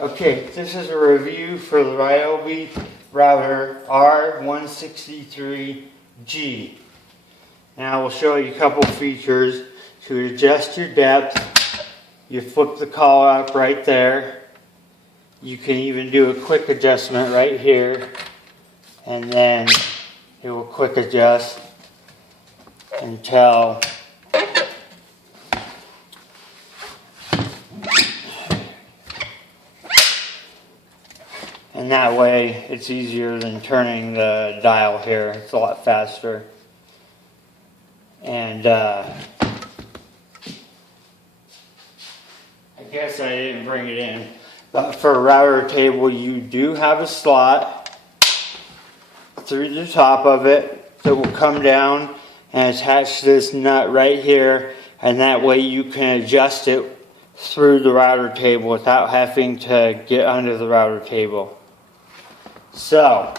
Okay, this is a review for the Ryobi router R163G. Now we'll show you a couple features. To adjust your depth, you flip the call up right there. You can even do a quick adjustment right here, and then it will quick adjust until and that way it's easier than turning the dial here. It's a lot faster. And I guess I didn't bring it in, but for a router table you do have a slot through the top of it that will come down and attach this nut right here, and that way you can adjust it through the router table without having to get under the router table. So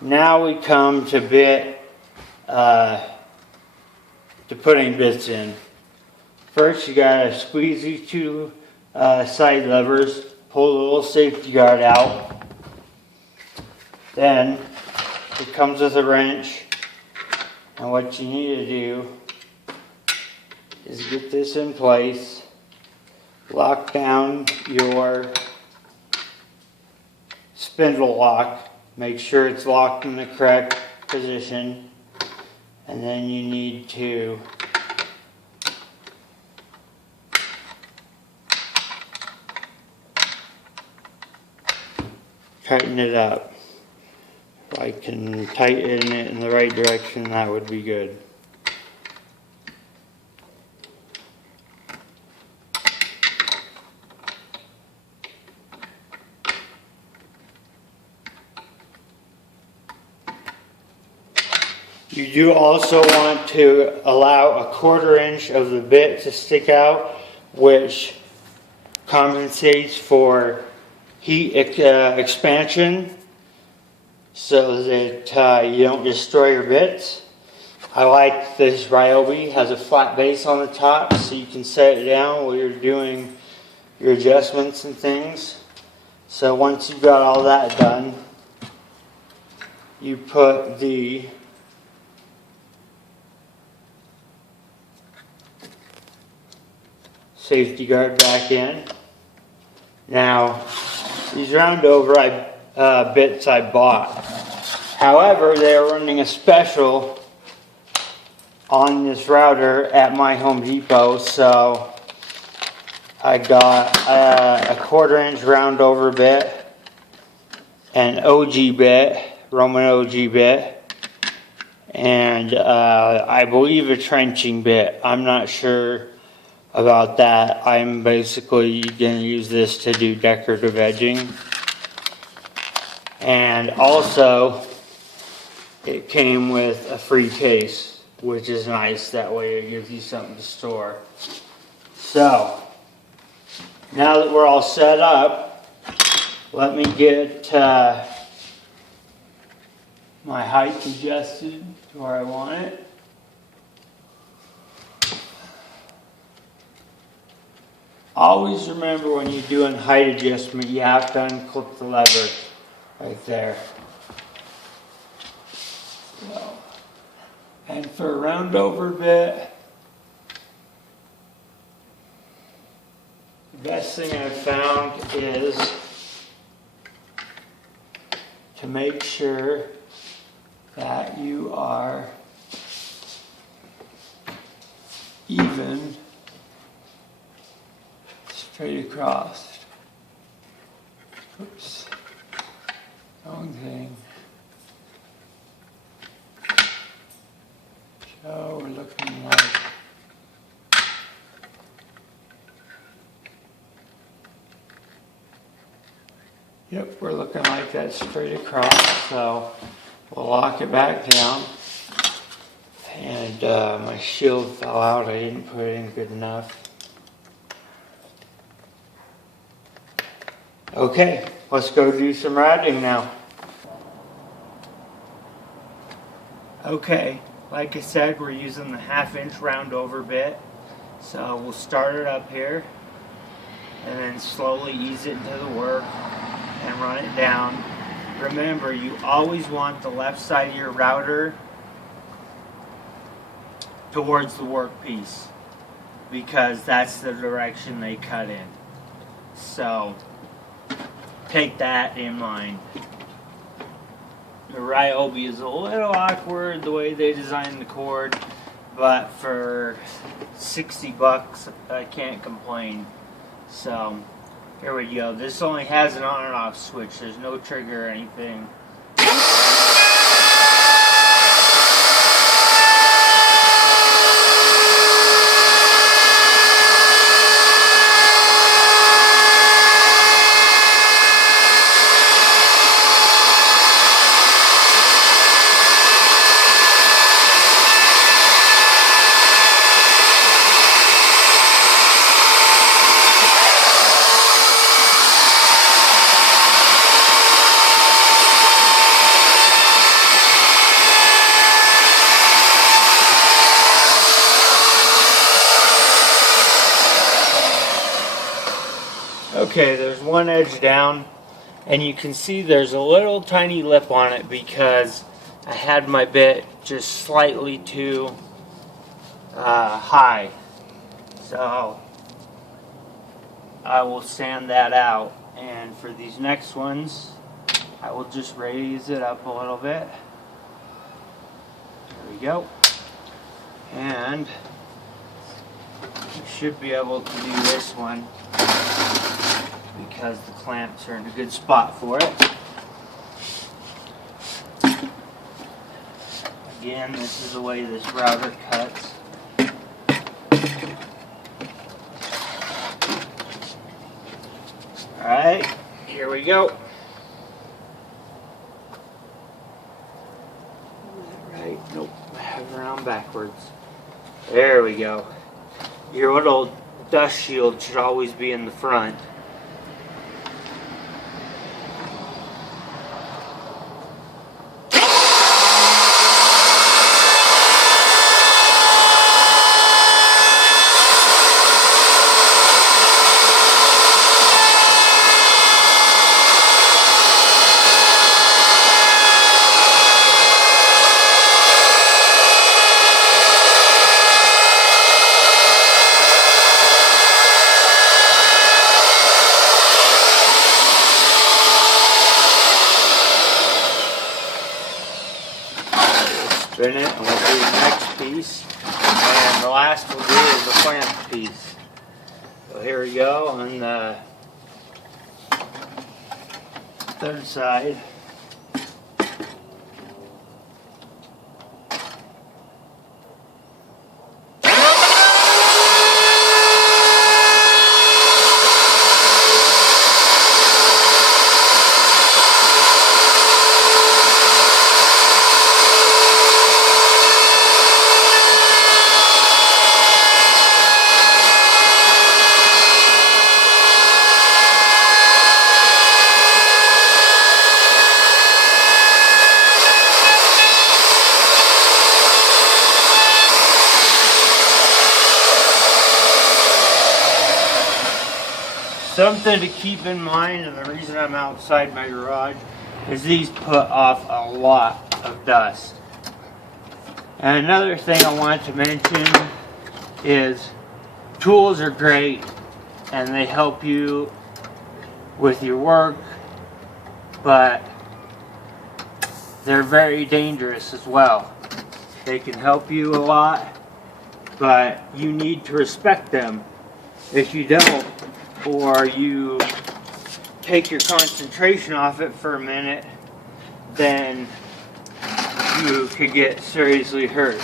now we come to putting bits in. First you gotta squeeze these two side levers, pull the little safety guard out. Then it comes with a wrench, and what you need to do is get this in place, lock down your spindle lock, make sure it's locked in the correct position, and then you need to tighten it up. If I can tighten it in the right direction, that would be good. You do also want to allow a 1/4 inch of the bit to stick out, which compensates for heat expansion, so that you don't destroy your bits. I like this Ryobi, has a flat base on the top, so you can set it down while you're doing your adjustments and things. So once you've got all that done, you put the safety guard back in. Now, these roundover bits I bought. However, they are running a special on this router at my Home Depot, so I got a 1/4 inch roundover bit, an OG bit, Roman OG bit, and I believe a trenching bit. I'm not sure about that. I'm basically going to use this to do decorative edging. And also it came with a free case, which is nice. That way it gives you something to store. So now that we're all set up, let me get my height adjusted to where I want it. Always remember, when you're doing height adjustment, you have to unclip the lever right there. So, and for a roundover bit, the best thing I've found is to make sure that you are even straight across. Oops. Wrong thing. So we're looking like yep, we're looking like that straight across. So we'll lock it back down. And my shield fell out. I didn't put it in good enough. Okay, let's go do some routing now. Okay, like I said, we're using the 1/2 inch roundover bit. So we'll start it up here. and then slowly ease it into the work and run it down. Remember, you always want the left side of your router towards the workpiece because that's the direction they cut in. So take that in mind. The Ryobi is a little awkward the way they designed the cord, but for 60 bucks I can't complain. So here we go. This only has an on and off switch. There's no trigger or anything. Okay, there's one edge down, and you can see there's a little tiny lip on it because I had my bit just slightly too high. So I will sand that out, and for these next ones I will just raise it up a little bit. There we go. And you should be able to do this one because the clamps are in a good spot for it. Again, this is the way this router cuts. Alright, here we go. Right, nope, I have it around backwards. There we go. Your little dust shield should always be in the front. Spin it, and we'll do the next piece, and the last we'll do is the clamp piece. So here we go on the third side. Something to keep in mind, and the reason I'm outside my garage, is these put off a lot of dust. And another thing I want to mention is tools are great and they help you with your work, but they're very dangerous as well. They can help you a lot, but you need to respect them. If you don't, or you take your concentration off it for a minute, then you could get seriously hurt.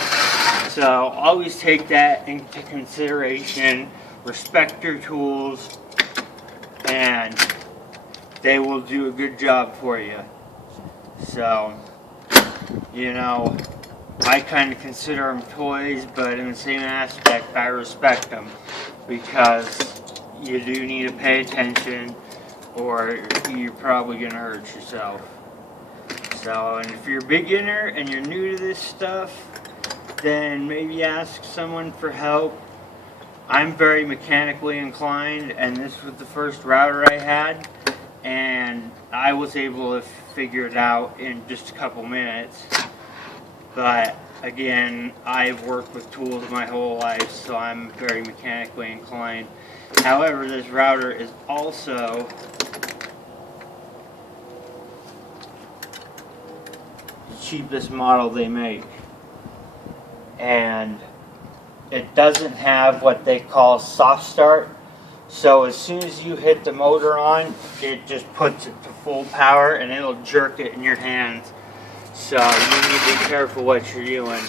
So always take that into consideration. Respect your tools, and they will do a good job for you. So, you know, I kind of consider them toys, but in the same aspect, I respect them because you do need to pay attention, or you're probably going to hurt yourself. So, and if you're a beginner and you're new to this stuff, then maybe ask someone for help. I'm very mechanically inclined, and this was the first router I had, and I was able to figure it out in just a couple minutes. But again, I've worked with tools my whole life, so I'm very mechanically inclined. However, this router is also the cheapest model they make, and it doesn't have what they call soft start. So as soon as you hit the motor on, it just puts it to full power and it'll jerk it in your hands. So you need to be careful what you're doing.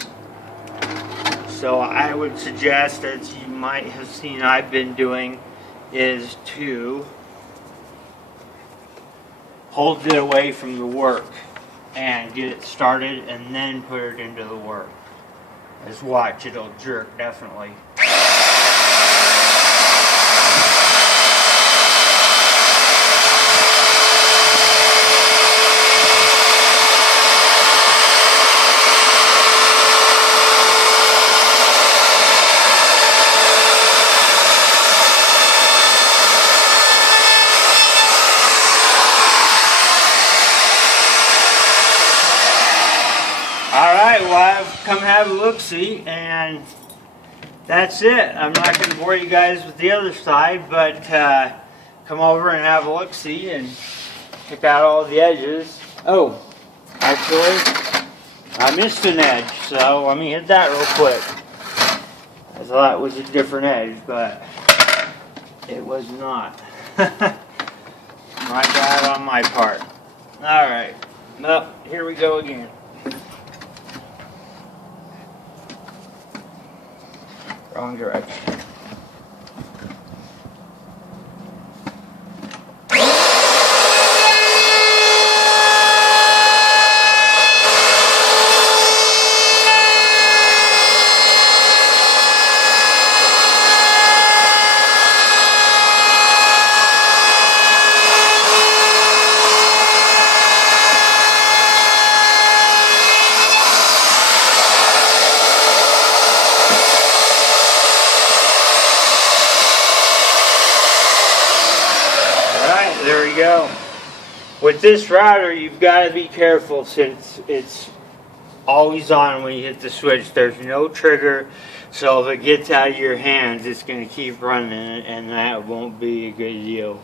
So I would suggest, as you might have seen I've been doing, is to hold it away from the work and get it started and then put it into the work. Just watch, it'll jerk definitely. Alright, well, I've come have a look-see, and that's it. I'm not going to bore you guys with the other side, but come over and have a look-see and check out all the edges. Oh, actually, I missed an edge, so let me hit that real quick. I thought it was a different edge, but it was not. My bad on my part. Alright, well, here we go again. Wrong direction. There we go. With this router, you've got to be careful since it's always on when you hit the switch. There's no trigger, so if it gets out of your hands, it's going to keep running, and that won't be a good deal.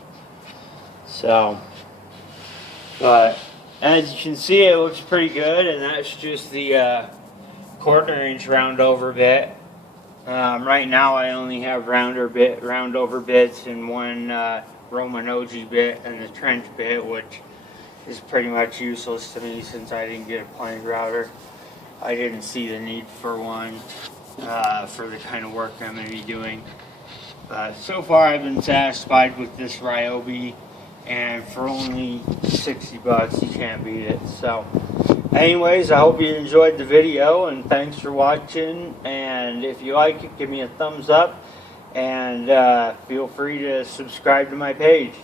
So, but as you can see, it looks pretty good, and that's just the 1/4 inch roundover bit. Right now, I only have roundover bits and one Romanoji bit and the trench bit, which is pretty much useless to me since I didn't get a plane router. I didn't see the need for one for the kind of work I'm going to be doing. So far I've been satisfied with this Ryobi, and for only 60 bucks you can't beat it. So anyways, I hope you enjoyed the video, and thanks for watching, and if you like it, give me a thumbs up. And feel free to subscribe to my page.